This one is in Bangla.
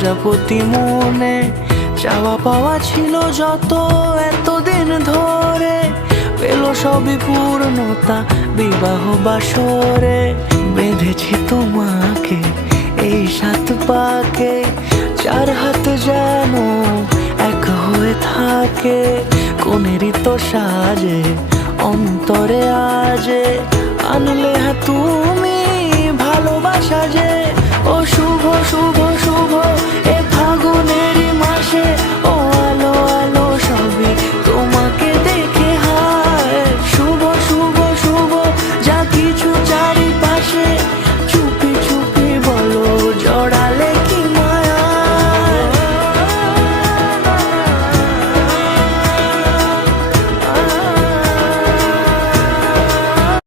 প্রজাপতি মনে চাওয়া পাওয়া ছিল যত এতদিন ধরে, পেল সবই পূর্ণতা বিবাহ বাসরে। বেঁধেছি তোমাকে এই 7 পাকে, 4 হাত যেন এক হয়ে থাকে। কোনেরই তো সাজে অন্তরে আজে আনলে হ্যাঁ তুমি ভালোবাসা যে।